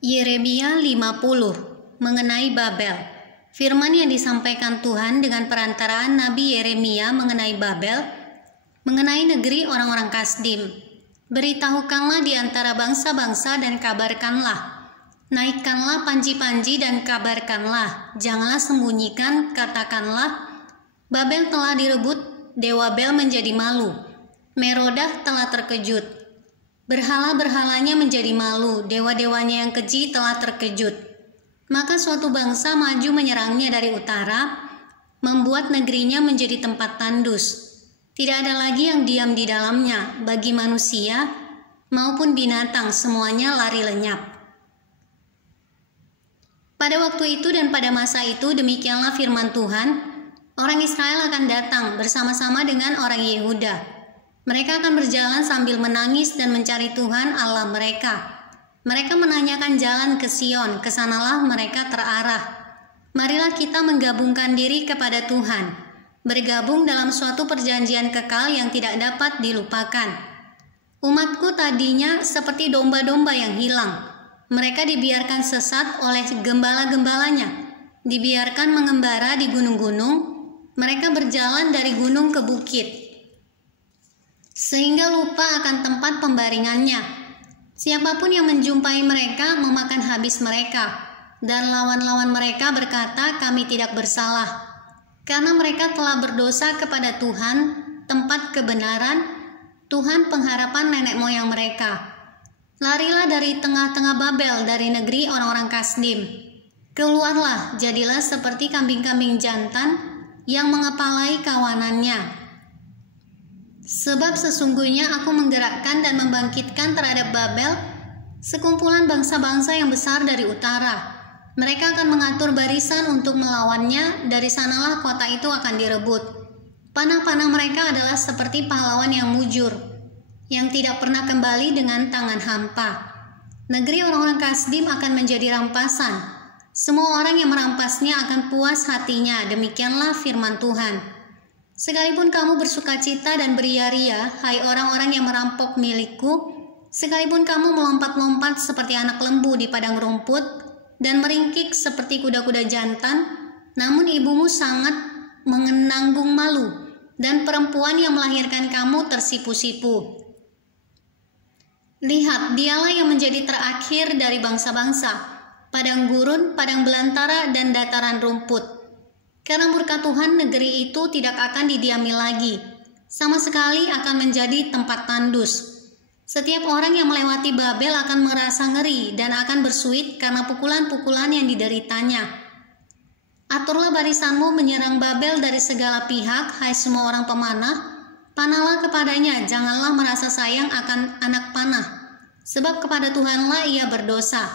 Yeremia 50 mengenai Babel. Firman yang disampaikan Tuhan dengan perantaraan Nabi Yeremia mengenai Babel, mengenai negeri orang-orang Kasdim. Beritahukanlah di antara bangsa-bangsa dan kabarkanlah. Naikkanlah panji-panji dan kabarkanlah. Janganlah sembunyikan, katakanlah, Babel telah direbut, dewa Bel menjadi malu. Merodah telah terkejut. Berhala-berhalanya menjadi malu, dewa-dewanya yang keji telah terkejut. Maka suatu bangsa maju menyerangnya dari utara, membuat negerinya menjadi tempat tandus. Tidak ada lagi yang diam di dalamnya, bagi manusia maupun binatang semuanya lari lenyap. Pada waktu itu dan pada masa itu demikianlah firman Tuhan, orang Israel akan datang bersama-sama dengan orang Yehuda. Mereka akan berjalan sambil menangis dan mencari Tuhan Allah mereka. Mereka menanyakan jalan ke Sion, kesanalah mereka terarah. Marilah kita menggabungkan diri kepada Tuhan, bergabung dalam suatu perjanjian kekal yang tidak dapat dilupakan. Umatku tadinya seperti domba-domba yang hilang. Mereka dibiarkan sesat oleh gembala-gembalanya, dibiarkan mengembara di gunung-gunung. Mereka berjalan dari gunung ke bukit, sehingga lupa akan tempat pembaringannya. Siapapun yang menjumpai mereka memakan habis mereka, dan lawan-lawan mereka berkata, kami tidak bersalah. Karena mereka telah berdosa kepada Tuhan, tempat kebenaran, Tuhan pengharapan nenek moyang mereka. Larilah dari tengah-tengah Babel, dari negeri orang-orang Kasdim. Keluarlah, jadilah seperti kambing-kambing jantan yang mengepalai kawanannya. Sebab sesungguhnya aku menggerakkan dan membangkitkan terhadap Babel sekumpulan bangsa-bangsa yang besar dari utara. Mereka akan mengatur barisan untuk melawannya, dari sanalah kota itu akan direbut. Panah-panah mereka adalah seperti pahlawan yang mujur, yang tidak pernah kembali dengan tangan hampa. Negeri orang-orang Kasdim akan menjadi rampasan. Semua orang yang merampasnya akan puas hatinya, demikianlah firman Tuhan. Sekalipun kamu bersukacita dan beria-ria, hai orang-orang yang merampok milikku, sekalipun kamu melompat-lompat seperti anak lembu di padang rumput, dan meringkik seperti kuda-kuda jantan, namun ibumu sangat menanggung malu, dan perempuan yang melahirkan kamu tersipu-sipu. Lihat, dialah yang menjadi terakhir dari bangsa-bangsa, padang gurun, padang belantara, dan dataran rumput. Karena murka Tuhan, negeri itu tidak akan didiami lagi, sama sekali akan menjadi tempat tandus. Setiap orang yang melewati Babel akan merasa ngeri dan akan bersuit karena pukulan-pukulan yang dideritanya. Aturlah barisanmu menyerang Babel dari segala pihak, hai semua orang pemanah. Panahlah kepadanya, janganlah merasa sayang akan anak panah, sebab kepada Tuhanlah ia berdosa.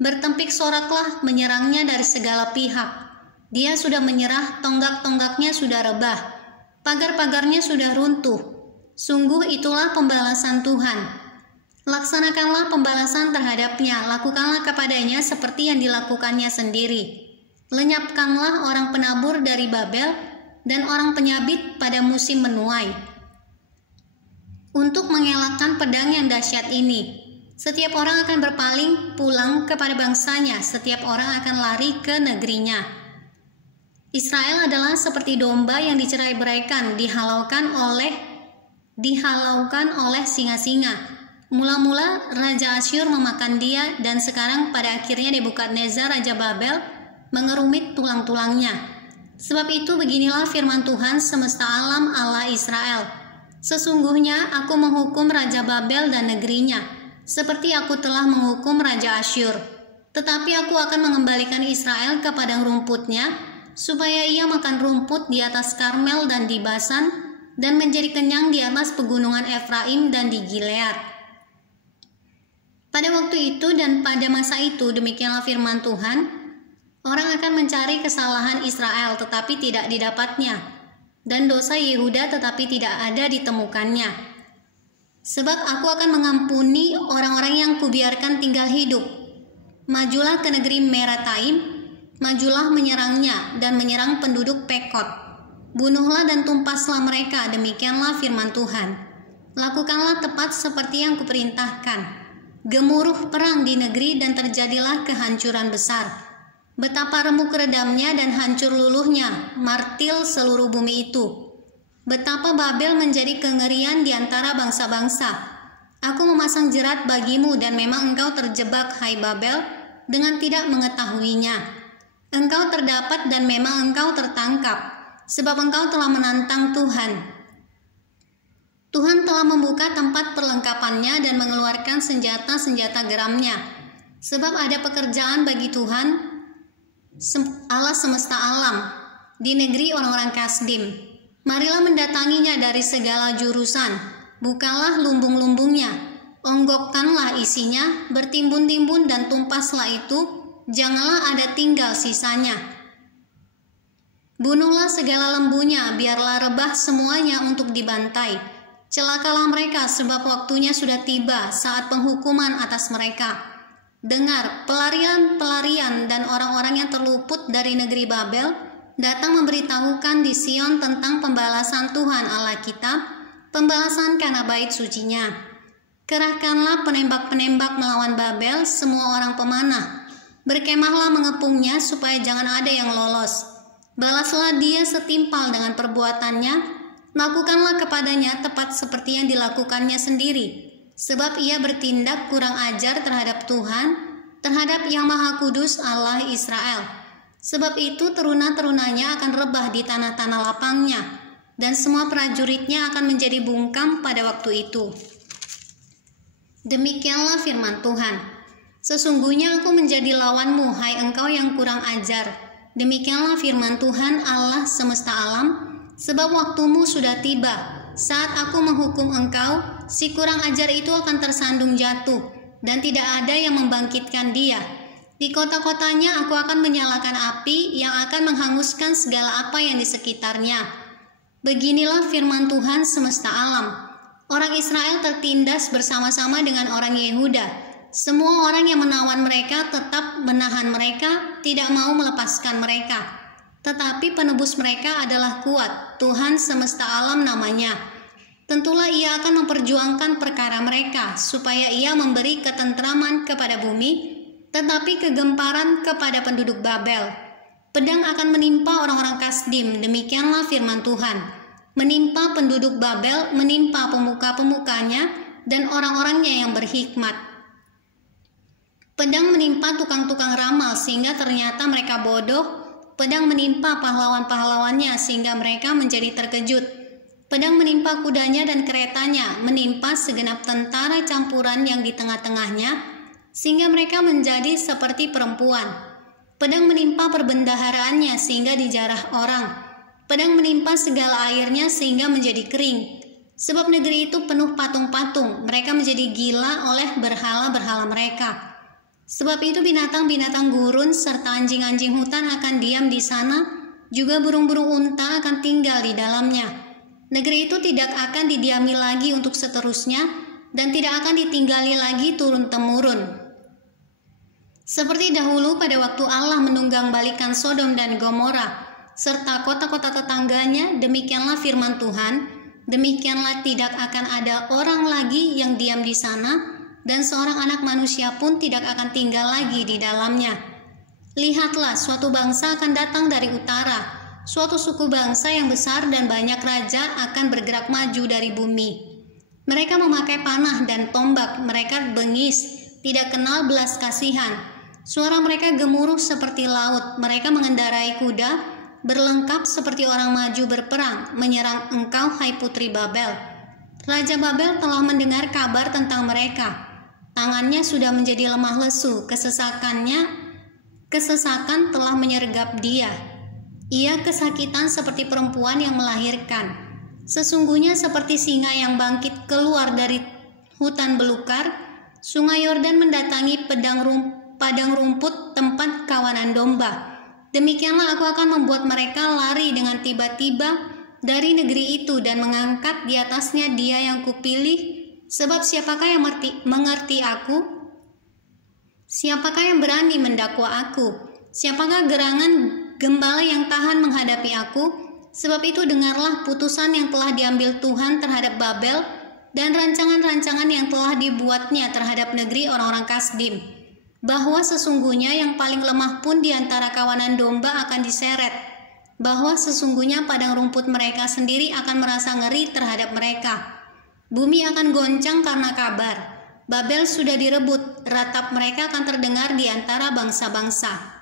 Bertempik soraklah menyerangnya dari segala pihak. Dia sudah menyerah, tonggak-tonggaknya sudah rebah, pagar-pagarnya sudah runtuh. Sungguh itulah pembalasan Tuhan. Laksanakanlah pembalasan terhadapnya, lakukanlah kepadanya seperti yang dilakukannya sendiri. Lenyapkanlah orang penabur dari Babel dan orang penyabit pada musim menuai. Untuk mengelakkan pedang yang dahsyat ini, setiap orang akan berpaling pulang kepada bangsanya, setiap orang akan lari ke negerinya. Israel adalah seperti domba yang dicerai-beraikan, dihalaukan oleh singa-singa. Mula-mula Raja Asyur memakan dia, dan sekarang pada akhirnya Nebukadnezar Raja Babel mengerumit tulang-tulangnya. Sebab itu beginilah firman Tuhan semesta alam Allah Israel. Sesungguhnya aku menghukum Raja Babel dan negerinya, seperti aku telah menghukum Raja Asyur. Tetapi aku akan mengembalikan Israel ke padang rumputnya, supaya ia makan rumput di atas Karmel dan di Basan, dan menjadi kenyang di atas pegunungan Efraim dan di Gilead. Pada waktu itu dan pada masa itu, demikianlah firman Tuhan, orang akan mencari kesalahan Israel tetapi tidak didapatnya, dan dosa Yehuda tetapi tidak ada ditemukannya. Sebab aku akan mengampuni orang-orang yang kubiarkan tinggal hidup. Majulah ke negeri Merataim, majulah menyerangnya dan menyerang penduduk Pekod. Bunuhlah dan tumpaslah mereka, demikianlah firman Tuhan. Lakukanlah tepat seperti yang kuperintahkan. Gemuruh perang di negeri dan terjadilah kehancuran besar. Betapa remuk redamnya dan hancur luluhnya, martil seluruh bumi itu. Betapa Babel menjadi kengerian di antara bangsa-bangsa. Aku memasang jerat bagimu dan memang engkau terjebak, hai Babel, dengan tidak mengetahuinya. Engkau terdapat dan memang engkau tertangkap, sebab engkau telah menantang Tuhan. Tuhan telah membuka tempat perlengkapannya dan mengeluarkan senjata-senjata geramnya. Sebab ada pekerjaan bagi Tuhan, Allah semesta alam, di negeri orang-orang Kasdim. Marilah mendatanginya dari segala jurusan, bukalah lumbung-lumbungnya, onggokkanlah isinya, bertimbun-timbun dan tumpaslah itu, janganlah ada tinggal sisanya. Bunuhlah segala lembunya, biarlah rebah semuanya untuk dibantai. Celakalah mereka sebab waktunya sudah tiba saat penghukuman atas mereka. Dengar, pelarian-pelarian dan orang-orang yang terluput dari negeri Babel datang memberitahukan di Sion tentang pembalasan Tuhan Allah kita, pembalasan karena bait sucinya. Kerahkanlah penembak-penembak melawan Babel, semua orang pemanah. Berkemahlah mengepungnya supaya jangan ada yang lolos. Balaslah dia setimpal dengan perbuatannya, lakukanlah kepadanya tepat seperti yang dilakukannya sendiri. Sebab ia bertindak kurang ajar terhadap Tuhan, terhadap Yang Maha Kudus Allah Israel. Sebab itu teruna-terunanya akan rebah di tanah-tanah lapangnya, dan semua prajuritnya akan menjadi bungkam pada waktu itu. Demikianlah firman Tuhan. Sesungguhnya aku menjadi lawanmu, hai engkau yang kurang ajar. Demikianlah firman Tuhan Allah semesta alam, sebab waktumu sudah tiba. Saat aku menghukum engkau, si kurang ajar itu akan tersandung jatuh, dan tidak ada yang membangkitkan dia. Di kota-kotanya aku akan menyalakan api yang akan menghanguskan segala apa yang di sekitarnya. Beginilah firman Tuhan semesta alam. Orang Israel tertindas bersama-sama dengan orang Yehuda. Semua orang yang menawan mereka tetap menahan mereka, tidak mau melepaskan mereka. Tetapi penebus mereka adalah kuat, Tuhan semesta alam namanya. Tentulah ia akan memperjuangkan perkara mereka, supaya ia memberi ketentraman kepada bumi, tetapi kegemparan kepada penduduk Babel. Pedang akan menimpa orang-orang Kasdim, demikianlah firman Tuhan. Menimpa penduduk Babel, menimpa pemuka-pemukanya, dan orang-orangnya yang berhikmat. Pedang menimpa tukang-tukang ramal, sehingga ternyata mereka bodoh. Pedang menimpa pahlawan-pahlawannya, sehingga mereka menjadi terkejut. Pedang menimpa kudanya dan keretanya, menimpa segenap tentara campuran yang di tengah-tengahnya, sehingga mereka menjadi seperti perempuan. Pedang menimpa perbendaharaannya sehingga dijarah orang. Pedang menimpa segala airnya sehingga menjadi kering. Sebab negeri itu penuh patung-patung, mereka menjadi gila oleh berhala-berhala mereka. Sebab itu binatang-binatang gurun serta anjing-anjing hutan akan diam di sana, juga burung-burung unta akan tinggal di dalamnya. Negeri itu tidak akan didiami lagi untuk seterusnya, dan tidak akan ditinggali lagi turun-temurun. Seperti dahulu pada waktu Allah menunggang balikan Sodom dan Gomora, serta kota-kota tetangganya, demikianlah firman Tuhan, demikianlah tidak akan ada orang lagi yang diam di sana, dan seorang anak manusia pun tidak akan tinggal lagi di dalamnya. Lihatlah, suatu bangsa akan datang dari utara, suatu suku bangsa yang besar dan banyak raja akan bergerak maju dari bumi. Mereka memakai panah dan tombak, mereka bengis, tidak kenal belas kasihan. Suara mereka gemuruh seperti laut, mereka mengendarai kuda, berlengkap seperti orang maju berperang, menyerang engkau, hai putri Babel. Raja Babel telah mendengar kabar tentang mereka. Tangannya sudah menjadi lemah lesu, kesesakan telah menyergap dia. Ia kesakitan seperti perempuan yang melahirkan. Sesungguhnya seperti singa yang bangkit keluar dari hutan belukar, sungai Yordan mendatangi padang rumput tempat kawanan domba. Demikianlah aku akan membuat mereka lari dengan tiba-tiba dari negeri itu dan mengangkat di atasnya dia yang kupilih. Sebab siapakah yang mengerti aku? Siapakah yang berani mendakwa aku? Siapakah gerangan gembala yang tahan menghadapi aku? Sebab itu dengarlah putusan yang telah diambil Tuhan terhadap Babel, dan rancangan-rancangan yang telah dibuatnya terhadap negeri orang-orang Kasdim, bahwa sesungguhnya yang paling lemah pun di antara kawanan domba akan diseret, bahwa sesungguhnya padang rumput mereka sendiri akan merasa ngeri terhadap mereka. Bumi akan goncang karena kabar. Babel sudah direbut, ratap mereka akan terdengar di antara bangsa-bangsa.